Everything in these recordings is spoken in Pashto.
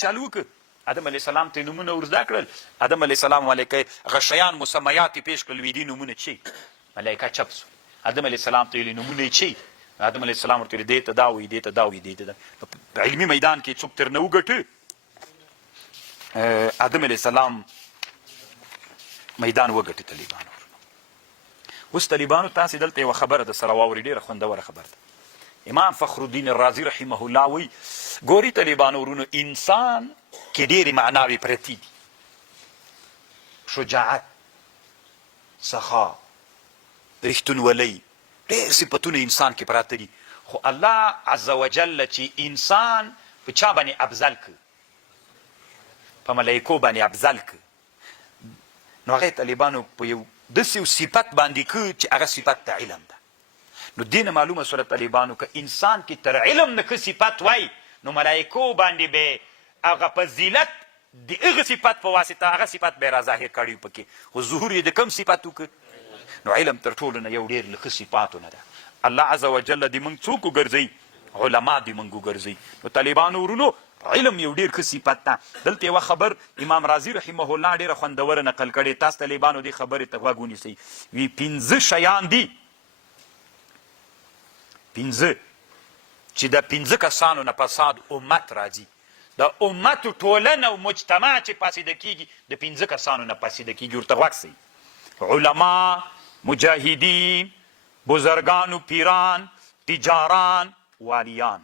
چالو وکړ آدم علیه السلام ته نومونه ور زده کړل آدم علیه السلام ملایکه غشیان مسمیات یې پیش کړل وی دي نومونه چی ملایکه چپ سو آدم علیه السلام ته ویلي نومونه یې چی آدم علیه السلام ورته ویل دې ته دا وایي دې ته دا وایي دې ته دا په علمي میدان کې څوک ترنه وګټه آدم علیه السلام میدان وګټي طالبانو اوس طالبانو تاسې دلته یوه خبره د سره واوري ډېره خوندوره خبره ده امام فخر الدین الرازي رحمه الله وی ګوري طالبانو ورونو انسان کې ډېرې معناوې پرتې دي شجاعت سخا رښتونولۍ ډېر صفتونه انسان کې پراته دي خو الله عز وجل چې انسان په چا باندې افضل که په ملایکو باندې افضل که نو هغه طالبانو په یو داسې یو صفت باندې که چې هغه صفت د علم ده نو دې نه معلومه سوله طالبانو که انسان کې تر علم نه که صفت وای نو ملایکو باندې به هغه فضیلت د هغه صفت په واسطه هغه صفت به یې راظاهر کړی پکې خو ظهور یې د کوم صفت وکړ نو علم تر ټولو نه یو ډېر له ښه صفاتو نه ده الله عز وجل دې موږ څوک وګرځوي علما دې موږ وګرځوي نو طالبانو ورونو علم یو ډېر ښه صفت ده دلته یوه خبر امام رازي رحمه الله ډېره خوندوره نقل کړې تاسو طالبانو دې خبرې ته غوږ ونیسئ وي 5 شیان دي 5 چې د 5 کسانو نه فساد امت راځي د امت ټولنه او مجتمع چې پاسېده کېږي د 5 کسانو نه پاسېده کېږي ورته غوږ سئ علما مجاهدین بزرگان و پیران تجاران والیان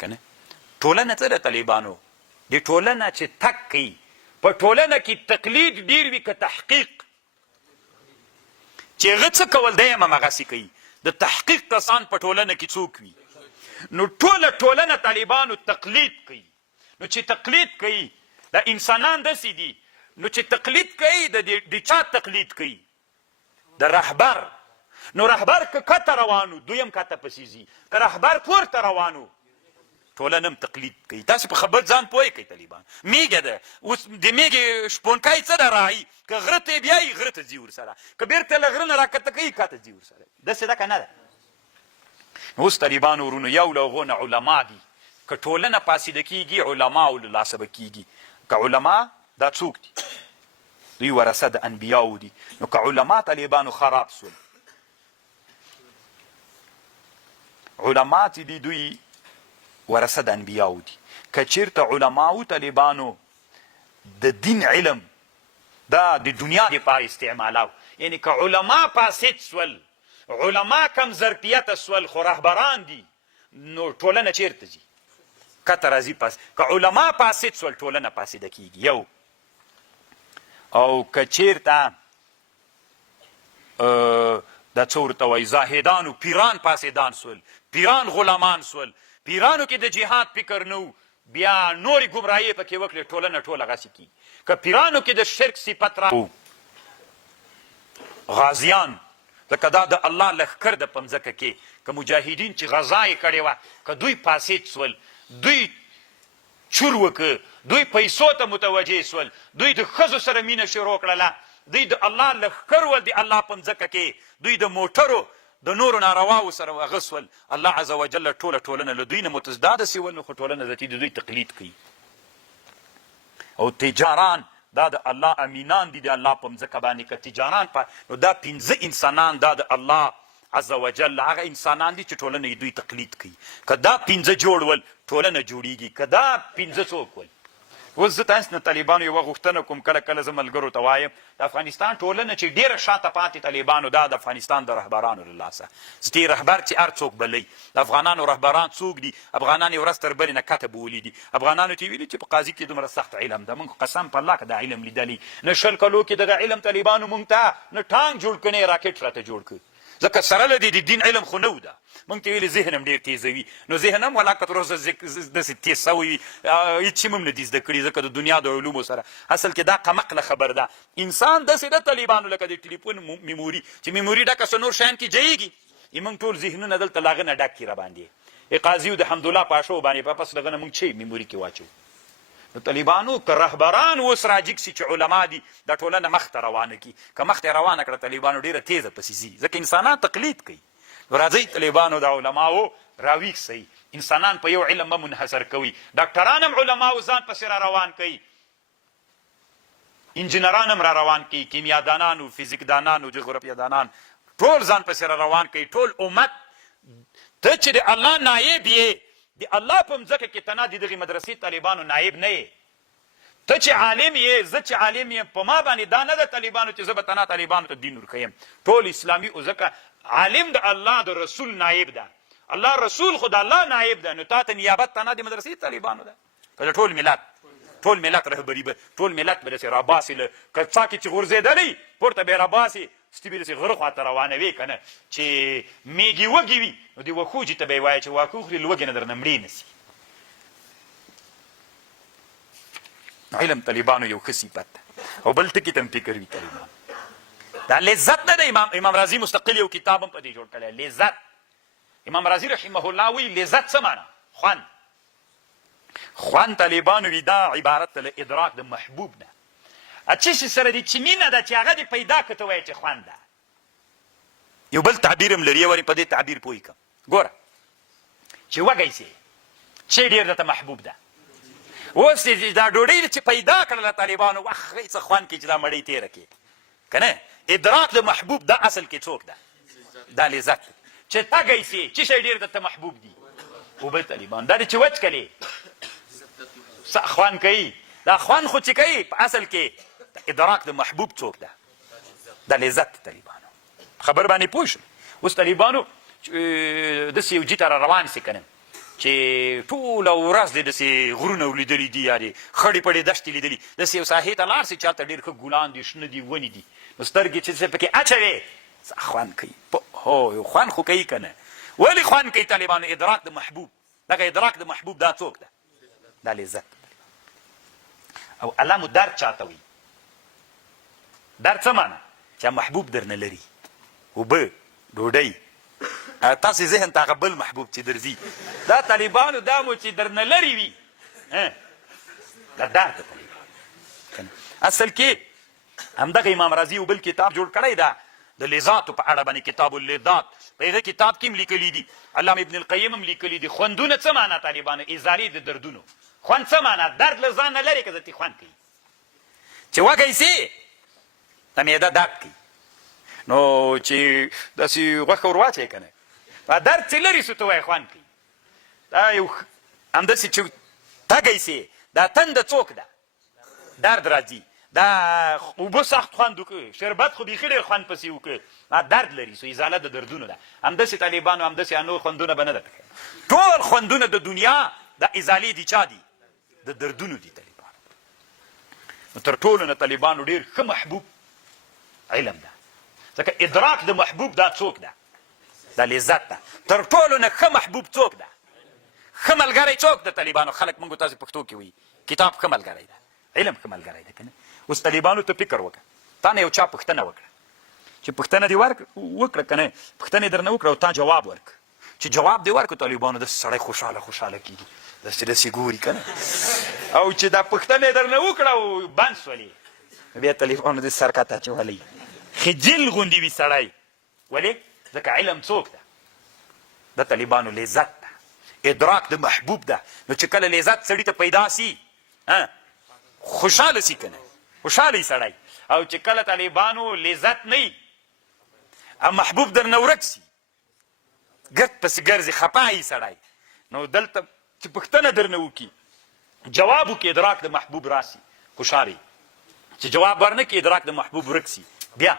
کنه ټولنه څه ده طالبانو د ټولنه چې تک کوي په ټولنه کې تقلید ډېر وي که تحقیق چې هغه څه کول دی هم همغسې کوي د تحقیق کسان په ټولنه کې څوک وي نو ټوله ټولنه طالبانو تقلید کوي نو چې تقلید کوي د انسانان داسې دي نو چې تقلید کوي د چا تقلید کوي د رهبر نو رهبر که کته روانو دوی هم کته پسې ځي که رهبر پورته روانو ټولنه هم تقلید کوي تاسې په خبر ځان پوه کوئ طالبان میږه ده اوس د میږې شپونکی څه ده راهي که غره ته یې بیایي غره ته ځي ورسره که بیرته له غره نه راکته کوي کته ځي ورسره داسې ده که نه ده اوس طالبانو ورونو یو له هغو نه علما دي که ټولنه پاسېده کېږي علماو له لاسه به کېږي که علما دا څوک دي دوی ورثه د انبیاو دي نو که علما طالبانو خراب سول علما چې دي دوی ورثه د انبیاو دي که چېرته علماو طالبانو د دین علم دا د دنیا دپاره استعمالاو یعنی که علما فاسد سول علما کم ظرفیته سول خو رهبران دي نو ټولنه چېرته ځي کته راځي پاس که علما فاسد سول ټولنه فاسده کېږي یو او که چېرته دا څه ورته وایي زاهدانو پیران فاسدان سول پیران غلامان سول پیرانو کې د جهاد فکر نه بیا نورې ګمراهۍ پکې وکړې ټولنه ټوله هغسې کېږي که پیرانو کې د شرک صفت را غازیان ځکه دا د الله لښکر ده په مځکه کې که مجاهدین چې غذا یې کړې وه که دوی فاسد سول دوی چور وکړه دوی پیسو ته متوجه سول دوی د ښځو سره مینه شروع کړله دوی د الله لښکر ول د الله په مځکه کې دوی د موټرو د نورو نارواو سره هغه سول الله عز وجل ټوله ټولنه له دوی نه متضداده سول نو خو ټولنه ذاتي د دوی تقلید کوي او تجاران دا د الله امینان دي د الله په مځکه باندې که تجاران نو دا 5 انسانان دا د الله عز وجل هغه انسانان دي چې ټولنه یې دوی تقلید کوي که دا 5 جوړ ول ټولنه جوړیږي که دا 5 څوک ول اوس زه تاسو نه طالبانو یوه غوښتنه کوم کله کله زه ملګرو ته وایم د افغانستان ټولنه چې ډېره شاته پاتې طالبانو دا د افغانستان د رهبرانو له لاسه ستې رهبر چې هر څوک بلئ د افغانانو رهبران څوک دي افغانان یې ورځ تر بلې نه کته بولي دي افغانانو ته یې ویلي چې په قاضي کې دومره سخت علم ده موږ قسم په الله که دا علم لیدلی نه 20 کلو کې دغه علم طالبانو موږ ته نه ټانک جوړ کړ نه یې راکټ راته جوړ کړ ځکه سره له دې د دین علم خو نه و ده موږ ته ویلې ذهن هم ډېر تیزوي نو ذهن هم ولا که تر اوسه داسې تیز سوی وي هېڅ شي هم نه دي زده کړي ځکه د دنیا د علومو سره اصل کې دا قمقله خبر ده انسان داسې ده طالبانو لکه د ټلیفون میموري چې میموري ډکه څه نور شیان کې جایږي موږ ټول ذهنونه دلته له هغه نه ډک کړي راباندې قاضي د حمدالله پاشو باندې په پس دغه نه موږ چې میموري کې واچو نو طالبانو که رهبران اوس راجګ سي چې علما دي دا ټولنه مخته روانه کړي که مخته یې روانه کړه طالبانو ډېره تیزه پسې ځي ځکه انسانان تقلید کوي نو راځئ طالبانو د علماو راویښ سئ انسانان په یو علم مه منحصر کوي. ډاکټران هم علماو ځان پسې را روان کوي، انجینران هم را روان کوي، کیمیادانان و فیزیکدانان و جغرافیادانان ټول ځان پسې را روان کوي. ټول امت ته چې د الله نایب یې، د الله په مځکه کې ته نه د دغې مدرسې طالبانو نایب نه یې. ته چې عالم یې، زه چې عالم یم، په ما باندې دا نه ده طالبانو چې زه به تنه طالبانو ته دین ورښیم. ټول اسلامي ځکه عالم د الله د رسول نایب ده، الله رسول خو د الله نایب ده، نو تا ته نیابت ته نه د مدرسې طالبانو ده. که د ټول ملت رهبري به ټول ملت به داسې راباسي، له کڅا کې چې غورځېدلی پورته به یې راباسي، ستې به داسې غره خواته روانوي که نه، چې میږي وږي وي نو د وښوجي ته به یې وایي چې واښه وخوري لوږې نه درنه مړې نه سي. علم طالبانو یو ښه صفت ده. او بل ټکي ته هم فکر وي طالبان، دا لذت نه ده. امام رازي مستقل یو کتاب هم په دې جوړ کړی، لذت. امام رازي رحمه الله وایي لذت څه معنا؟ خوند طالبانو وي دا عبارت له ادراک د محبوب نه. څه شي سره دي چې مینه ده چې هغه دې پیدا کړه ته وایي چې خوند ده. یو بل تعبیر هم لري، ولې په دې تعبیر پوه کړم. ګوره چې وږی سې چې ډېر درته محبوب ده. اوس دا ډوډۍ چې پیدا کړله طالبانو وخی څه خوند کې چې دا مړۍ تېره کړې که نه. ادراک د محبوب دا اصل کې څوک ده؟ دا لذت. چې تږی سې چې شی ډېر درته محبوب دي؟ اوبه طالبان. دا دې چې وچکلې خوند کوي، دا خوند خو چې کوي په اصل کې ادراک د محبوب څوک ده؟ دا لذت طالبانو. خبر باندې پوه شو. اوس طالبانو داسې یو جي ته را روان سي که نه، چې ټوله ورځ دې داسې غرونه ولیدلي دي، یا دې خړې پړې دښتې لیدلي، داسې یو ساحې ته لاړ سي چې هلته ډېر ښه ګلان دي، شنه دي، ونې دي، نو سترګې چې پکې اچوې خوند کوي. هو یو خوند خو کوي که نه. ولې خوند کوي طالبانو؟ ادراک د محبوب. دغه ادراک د محبوب دا څوک ده؟ دا لذت. او الله مو درد چاته وي. درد څه معنا؟ چې محبوب درنه لري، اوبه، ډوډۍ، تاسې ذهن ته هغه بل محبوب چې درځي. دا طالبانو دا مو چې درنه لري وي، دا درد د طالبانو. اصل کې همدغه امام رازي یو بل کتاب جوړ کړی ده د لذاتو په اړه باندې، کتاب اللذات. په هغه کتاب کې هم لیکلي دي، علامه ابن القیم هم لیکلي دي. خوندونه څه معنا طالبانو؟ ازالې د دردونو. خوند څه معنا؟ درد له ځان نه لرې که درته خوند کوي. چې وږی سې د معده درد کوي، نو چې داسې غوښه ور واچوې که نه، درد چې لرې سو ته وایې خوند کوي. دا یو همداسې چې تږی سې، دا تنده څوک ده؟ درد راځي. دا اوبه سخت خوند وکړه، شربت خو بیخي ډېر خوند پسې وکړه، درد لري، سو ازاله د دردونو ده. همداسې طالبانو همداسې نور خوندونه به نه ده. ټول خوندونه د دنیا دا ازالې دي چا دي؟ د دردونو دي طالبانو. نو تر ټولو نه طالبانو ډېر ښه محبوب علم ده، ځکه ادراک د محبوب دا څوک ده؟ دا لذت ده. تر ټولو نه ښه محبوب څوک ده؟ ښه ملګری څوک ده طالبانو؟ خلک موږ تاسې پښتو کې وایي کتاب ښه ملګری ده، علم ښه ملګری ده که نه. اوس طالبانو ته فکر وکړه، تا نه یو چا پوښتنه وکړه، چې پوښتنه دې وکړه که نه، پوښتنه یې درنه وکړه او تا جواب ورکړه. چې جواب دې ورکړه طالبانو داسې سړی خوشحاله کېږي، داسې ګوري که نه. او چې دا پوښتنه یې درنه وکړه او بند سولې، بیا طالبانو دې سر کاته اچولی، خجل غوندې وي سړی. ولې؟ ځکه علم څوک ده؟ د طالبانو لذت ده، ادراک د محبوب ده. نو چې کله لذت سړي ته پیدا سي، خوشحاله سي که نه، خوشحاله سړی. او چې کله طالبانو لذت نه وي او محبوب درنه ورک سي، ګرد پسې ګرځي، خفه یي سړی. نو دلته چې پوښتنه درنه وکړي، جواب وکړي، ادراک د محبوب راسي، خوشحاله. چې جواب ورنه کړي، ادراک د محبوب ورک سي، بیا